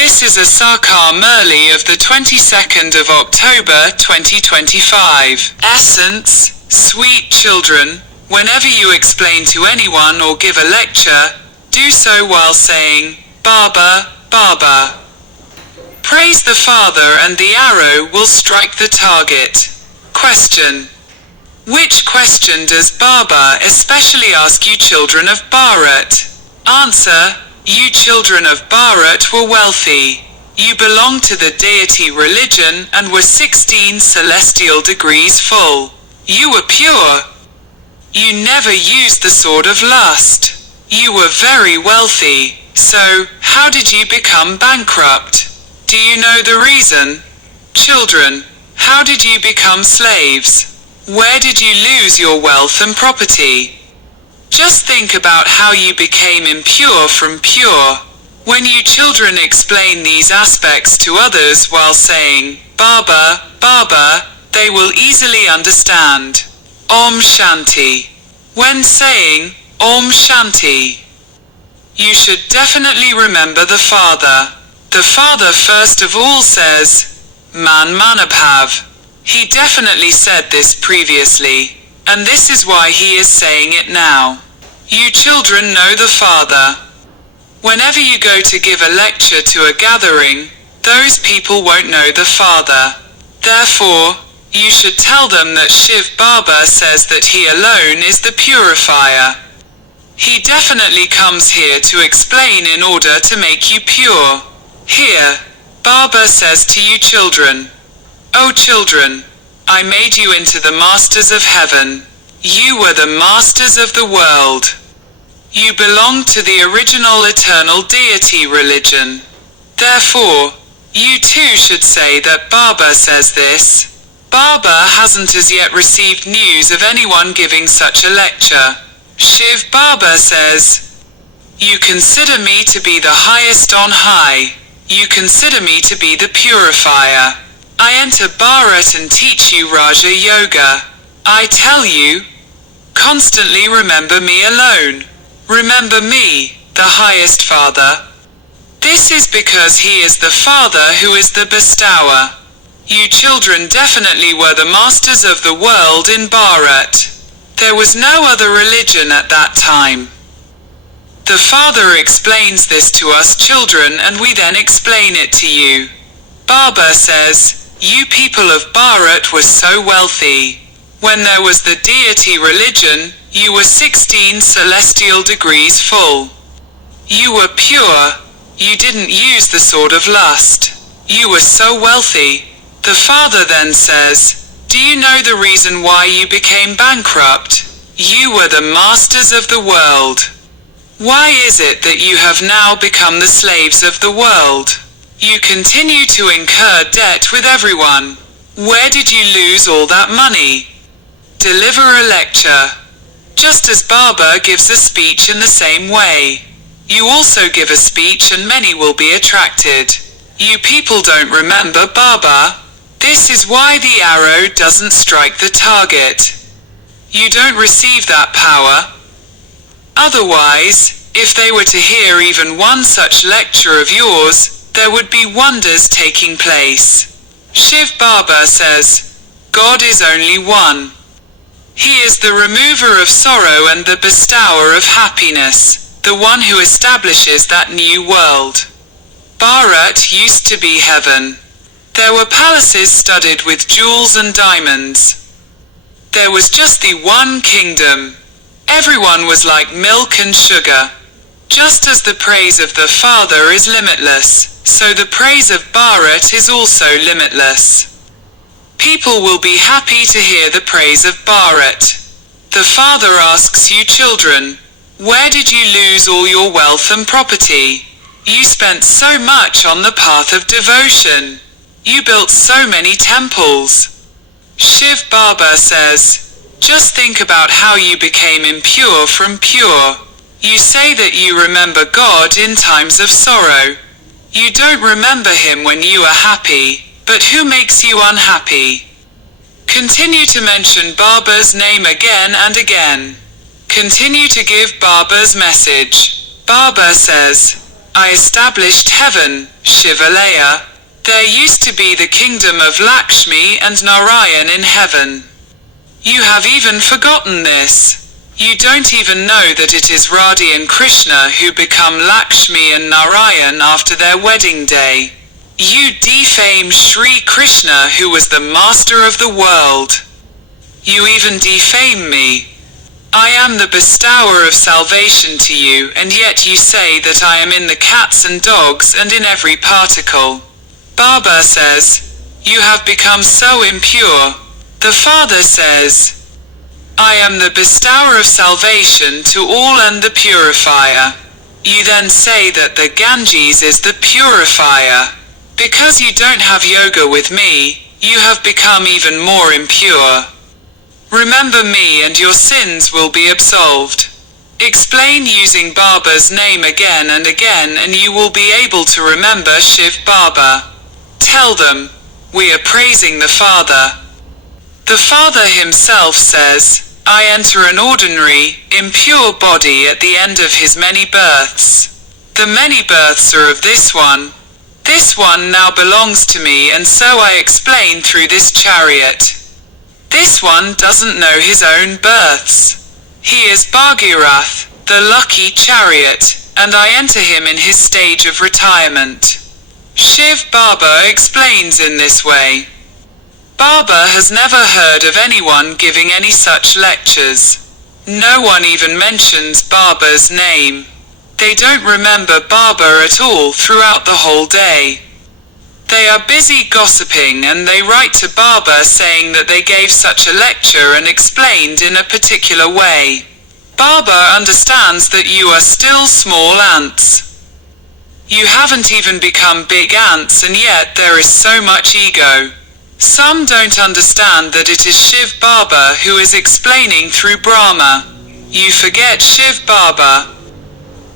This is a Sarkar Murli of the 22nd of October 2025. Essence, sweet children, whenever you explain to anyone or give a lecture, do so while saying, Baba, Baba. Praise the Father and the arrow will strike the target. Question. Which question does Baba especially ask you children of Bharat? Answer. You children of Bharat were wealthy. You belonged to the deity religion and were 16 celestial degrees full. You were pure. You never used the sword of lust. You were very wealthy. So, how did you become bankrupt? Do you know the reason? Children, how did you become slaves? Where did you lose your wealth and property? Just think about how you became impure from pure. When you children explain these aspects to others while saying, Baba, Baba, they will easily understand. Om Shanti. When saying, Om Shanti, you should definitely remember the Father. The Father first of all says, Man Manabhav. He definitely said this previously, and this is why he is saying it now. You children know the Father. Whenever you go to give a lecture to a gathering, those people won't know the Father. Therefore, you should tell them that Shiv Baba says that he alone is the purifier. He definitely comes here to explain in order to make you pure. Here, Baba says to you children, O children, I made you into the masters of heaven. You were the masters of the world. You belong to the original eternal deity religion. Therefore, you too should say that Baba says this. Baba hasn't as yet received news of anyone giving such a lecture. Shiv Baba says, You consider me to be the highest on high. You consider me to be the purifier. I enter Bharat and teach you Raja Yoga. I tell you, constantly remember me alone. Remember me, the highest Father. This is because he is the Father who is the bestower. You children definitely were the masters of the world in Bharat. There was no other religion at that time. The Father explains this to us children and we then explain it to you. Baba says, You people of Bharat were so wealthy. When there was the deity religion, you were 16 celestial degrees full. You were pure. You didn't use the sword of lust. You were so wealthy. The Father then says, Do you know the reason why you became bankrupt? You were the masters of the world. Why is it that you have now become the slaves of the world? You continue to incur debt with everyone. Where did you lose all that money? Deliver a lecture. Just as Baba gives a speech in the same way. You also give a speech and many will be attracted. You people don't remember Baba. This is why the arrow doesn't strike the target. You don't receive that power. Otherwise, if they were to hear even one such lecture of yours, there would be wonders taking place. Shiv Baba says, God is only one. He is the remover of sorrow and the bestower of happiness, the one who establishes that new world. Bharat used to be heaven. There were palaces studded with jewels and diamonds. There was just the one kingdom. Everyone was like milk and sugar. Just as the praise of the Father is limitless, so the praise of Bharat is also limitless. People will be happy to hear the praise of Bharat. The Father asks you children, where did you lose all your wealth and property? You spent so much on the path of devotion. You built so many temples. Shiv Baba says, just think about how you became impure from pure. You say that you remember God in times of sorrow. You don't remember him when you are happy, but who makes you unhappy? Continue to mention Baba's name again and again. Continue to give Baba's message. Baba says, I established heaven, Shivalaya. There used to be the kingdom of Lakshmi and Narayan in heaven. You have even forgotten this. You don't even know that it is Radha and Krishna who become Lakshmi and Narayan after their wedding day. You defame Sri Krishna, who was the master of the world. You even defame me. I am the bestower of salvation to you, and yet you say that I am in the cats and dogs and in every particle. Baba says, you have become so impure. The Father says, I am the bestower of salvation to all and the purifier. You then say that the Ganges is the purifier. Because you don't have yoga with me, you have become even more impure. Remember me and your sins will be absolved. Explain using Baba's name again and again and you will be able to remember Shiv Baba. Tell them, we are praising the Father. The Father himself says, I enter an ordinary, impure body at the end of his many births. The many births are of this one. This one now belongs to me, and so I explain through this chariot. This one doesn't know his own births. He is Bhagirath, the lucky chariot, and I enter him in his stage of retirement. Shiv Baba explains in this way. Baba has never heard of anyone giving any such lectures. No one even mentions Baba's name. They don't remember Baba at all throughout the whole day. They are busy gossiping and they write to Baba saying that they gave such a lecture and explained in a particular way. Baba understands that you are still small ants. You haven't even become big ants, and yet there is so much ego. Some don't understand that it is Shiv Baba who is explaining through Brahma. You forget Shiv Baba.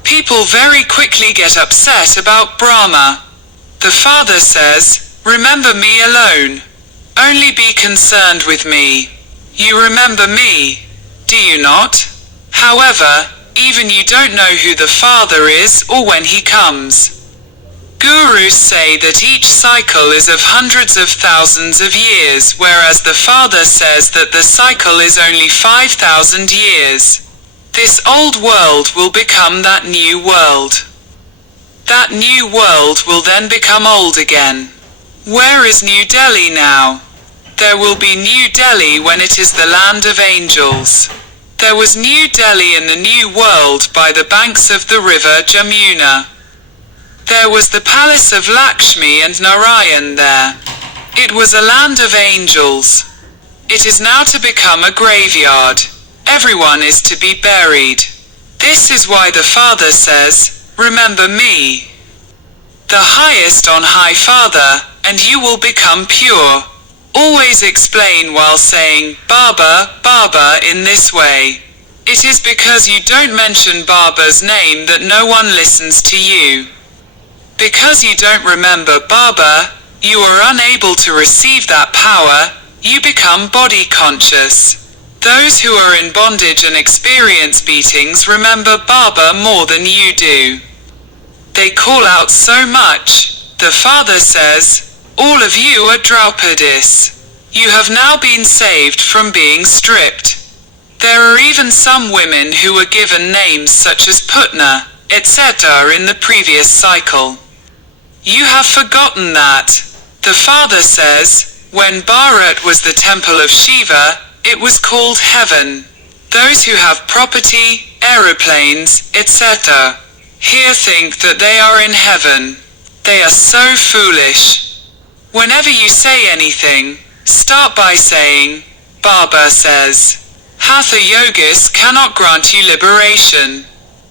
People very quickly get upset about Brahma. The Father says, remember me alone. Only be concerned with me. You remember me, do you not? However, even you don't know who the Father is or when he comes. Gurus say that each cycle is of hundreds of thousands of years, whereas the Father says that the cycle is only 5,000 years. This old world will become that new world. That new world will then become old again. Where is New Delhi now? There will be New Delhi when it is the land of angels. There was New Delhi in the new world by the banks of the river Jamuna. There was the palace of Lakshmi and Narayan there. It was a land of angels. It is now to become a graveyard. Everyone is to be buried. This is why the Father says, remember me. The highest on high Father, and you will become pure. Always explain while saying, Baba, Baba in this way. It is because you don't mention Baba's name that no one listens to you. Because you don't remember Baba, you are unable to receive that power, you become body conscious. Those who are in bondage and experience beatings remember Baba more than you do. They call out so much. The Father says, all of you are Draupadis. You have now been saved from being stripped. There are even some women who were given names such as Putna, etc. in the previous cycle. You have forgotten that. The Father says, when Bharat was the temple of Shiva, it was called heaven. Those who have property, aeroplanes, etc. here think that they are in heaven. They are so foolish. Whenever you say anything, start by saying, Baba says. Hatha yogis cannot grant you liberation.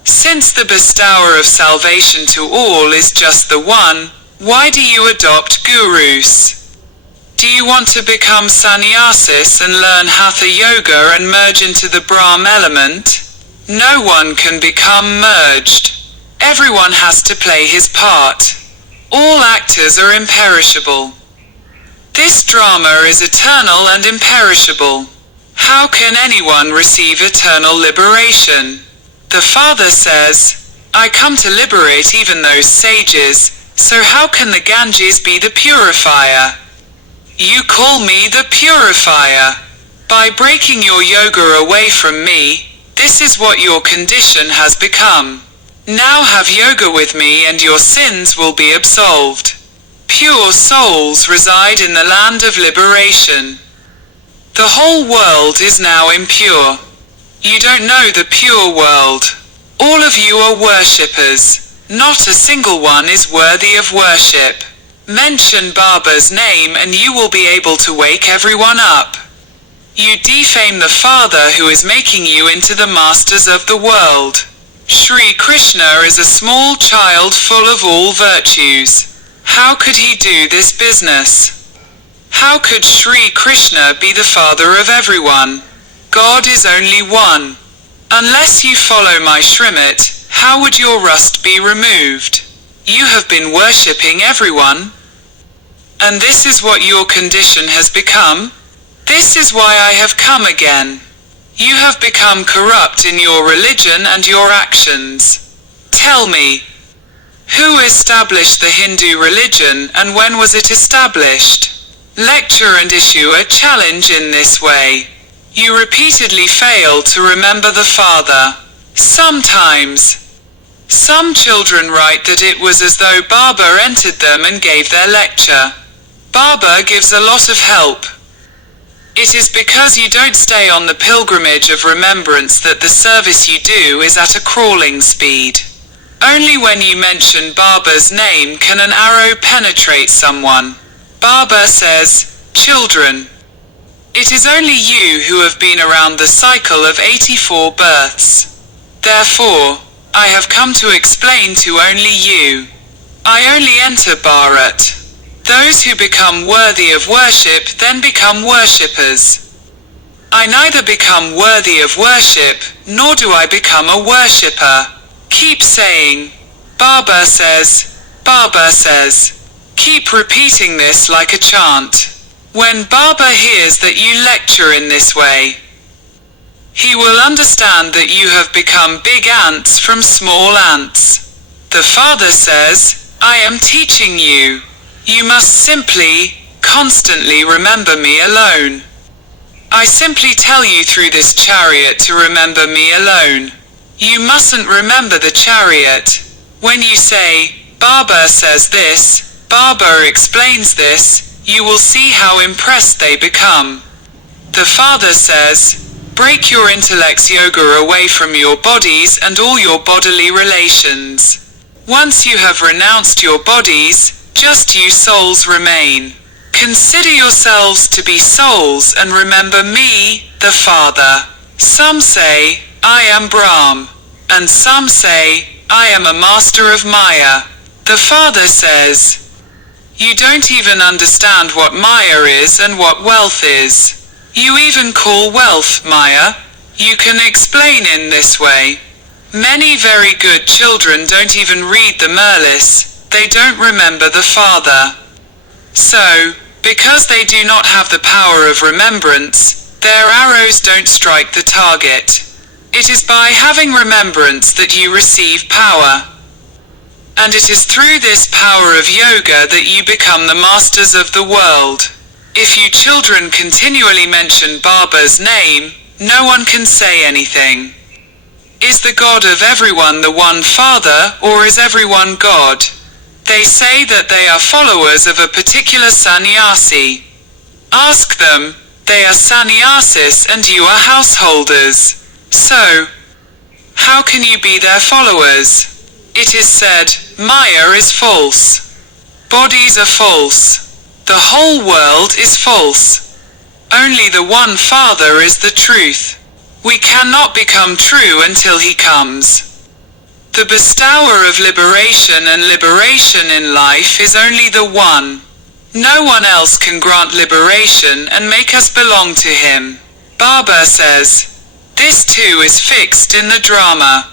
Since the bestower of salvation to all is just the one, why do you adopt gurus? Do you want to become sannyasis and learn Hatha Yoga and merge into the Brahma element? No one can become merged. Everyone has to play his part. All actors are imperishable. This drama is eternal and imperishable. How can anyone receive eternal liberation? The Father says, I come to liberate even those sages, so how can the Ganges be the purifier? You call me the purifier. By breaking your yoga away from me, this is what your condition has become. Now have yoga with me and your sins will be absolved. Pure souls reside in the land of liberation. The whole world is now impure. You don't know the pure world. All of you are worshippers. Not a single one is worthy of worship. Mention Baba's name and you will be able to wake everyone up. You defame the Father who is making you into the masters of the world. Sri Krishna is a small child full of all virtues. How could he do this business? How could Sri Krishna be the father of everyone? God is only one. Unless you follow my Srimad, how would your rust be removed? You have been worshipping everyone. And this is what your condition has become? This is why I have come again. You have become corrupt in your religion and your actions. Tell me, who established the Hindu religion and when was it established? Lecture and issue a challenge in this way. You repeatedly fail to remember the Father. Sometimes, some children write that it was as though Baba entered them and gave their lecture. Baba gives a lot of help. It is because you don't stay on the pilgrimage of remembrance that the service you do is at a crawling speed. Only when you mention Baba's name can an arrow penetrate someone. Baba says, children, it is only you who have been around the cycle of 84 births. Therefore, I have come to explain to only you. I only enter Bharat. Those who become worthy of worship then become worshippers. I neither become worthy of worship, nor do I become a worshipper. Keep saying, Baba says, Baba says. Keep repeating this like a chant. When Baba hears that you lecture in this way, he will understand that you have become big ants from small ants. The Father says, I am teaching you. You must simply, constantly remember me alone. I simply tell you through this chariot to remember me alone. You mustn't remember the chariot. When you say, Baba says this, Baba explains this, you will see how impressed they become. The Father says, break your intellect's yoga away from your bodies and all your bodily relations. Once you have renounced your bodies, just you souls remain. Consider yourselves to be souls and remember me, the Father. Some say, I am Brahma. And some say, I am a master of Maya. The Father says, you don't even understand what Maya is and what wealth is. You even call wealth Maya. You can explain in this way. Many very good children don't even read the Murlis. They don't remember the Father. So, because they do not have the power of remembrance, their arrows don't strike the target. It is by having remembrance that you receive power. And it is through this power of yoga that you become the masters of the world. If you children continually mention Baba's name, no one can say anything. Is the God of everyone the one Father, or is everyone God? They say that they are followers of a particular sannyasi. Ask them, they are sannyasis and you are householders. So, how can you be their followers? It is said, Maya is false. Bodies are false. The whole world is false. Only the one Father is the truth. We cannot become true until he comes. The bestower of liberation and liberation in life is only the one. No one else can grant liberation and make us belong to him. Baba says, this too is fixed in the drama.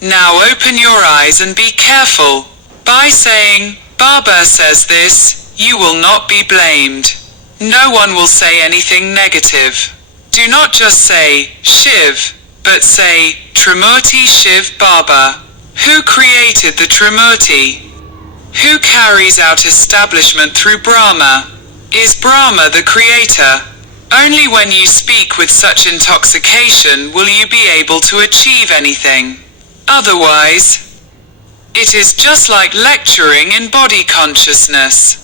Now open your eyes and be careful. By saying, Baba says this, you will not be blamed. No one will say anything negative. Do not just say, Shiv, but say, Trimurti Shiv Baba. Who created the Trimurti? Who carries out establishment through Brahma? Is Brahma the creator? Only when you speak with such intoxication will you be able to achieve anything. Otherwise, it is just like lecturing in body consciousness.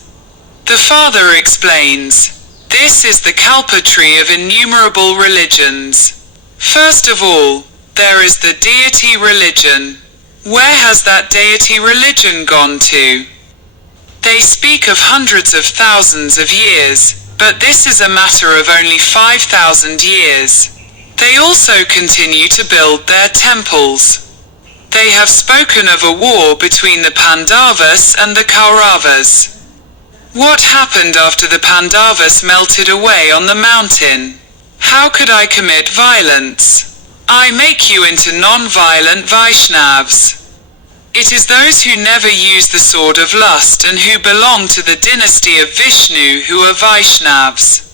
The Father explains, this is the kalpa tree of innumerable religions. First of all, there is the deity religion. Where has that deity religion gone to? They speak of hundreds of thousands of years, but this is a matter of only 5,000 years. They also continue to build their temples. They have spoken of a war between the Pandavas and the Kauravas. What happened after the Pandavas melted away on the mountain? How could I commit violence? I make you into non-violent Vaishnavas. It is those who never use the sword of lust and who belong to the dynasty of Vishnu who are Vaishnavas.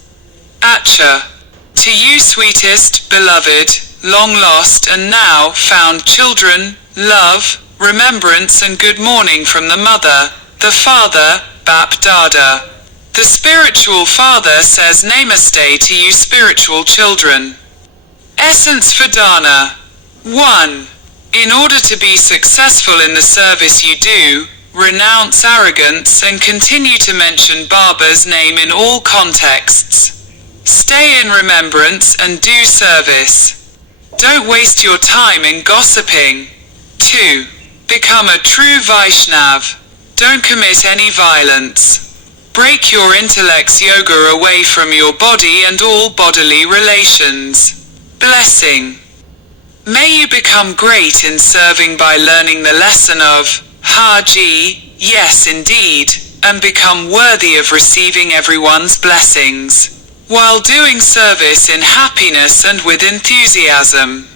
Acha. To you sweetest, beloved, long lost and now found children, love, remembrance and good morning from the mother, the father, Bap Dada. The spiritual father says Namaste to you spiritual children. Essence for Dana. 1. In order to be successful in the service you do, renounce arrogance and continue to mention Baba's name in all contexts. Stay in remembrance and do service. Don't waste your time in gossiping. 2. Become a true Vaishnav. Don't commit any violence. Break your intellect's yoga away from your body and all bodily relations. Blessing. May you become great in serving by learning the lesson of Haji, yes indeed, and become worthy of receiving everyone's blessings, while doing service in happiness and with enthusiasm.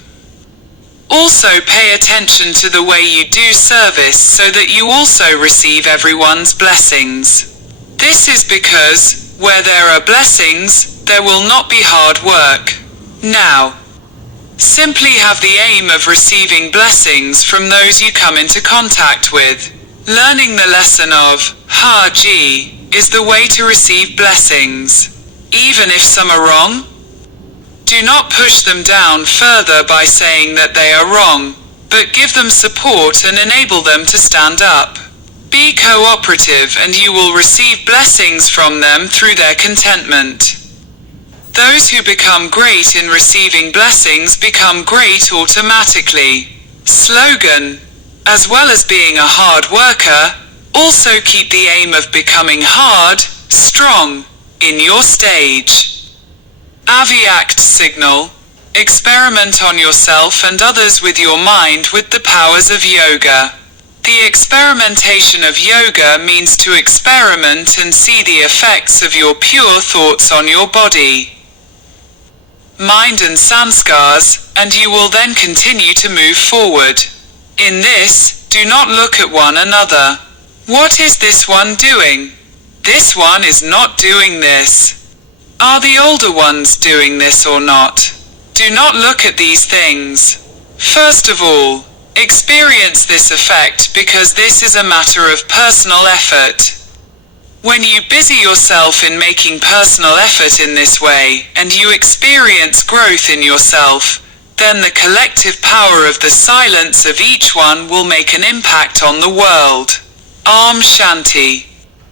Also pay attention to the way you do service so that you also receive everyone's blessings. This is because, where there are blessings, there will not be hard work. Now, simply have the aim of receiving blessings from those you come into contact with. Learning the lesson of Haji is the way to receive blessings. Even if some are wrong, do not push them down further by saying that they are wrong, but give them support and enable them to stand up. Be cooperative and you will receive blessings from them through their contentment. Those who become great in receiving blessings become great automatically. Slogan. As well as being a hard worker, also keep the aim of becoming hard, strong, in your stage. Aviact signal. Experiment on yourself and others with your mind with the powers of yoga. The experimentation of yoga means to experiment and see the effects of your pure thoughts on your body, mind and sanskars, and you will then continue to move forward. In this, do not look at one another. What is this one doing? This one is not doing this. Are the older ones doing this or not? Do not look at these things. First of all, experience this effect because this is a matter of personal effort. When you busy yourself in making personal effort in this way, and you experience growth in yourself, then the collective power of the silence of each one will make an impact on the world. Om Shanti.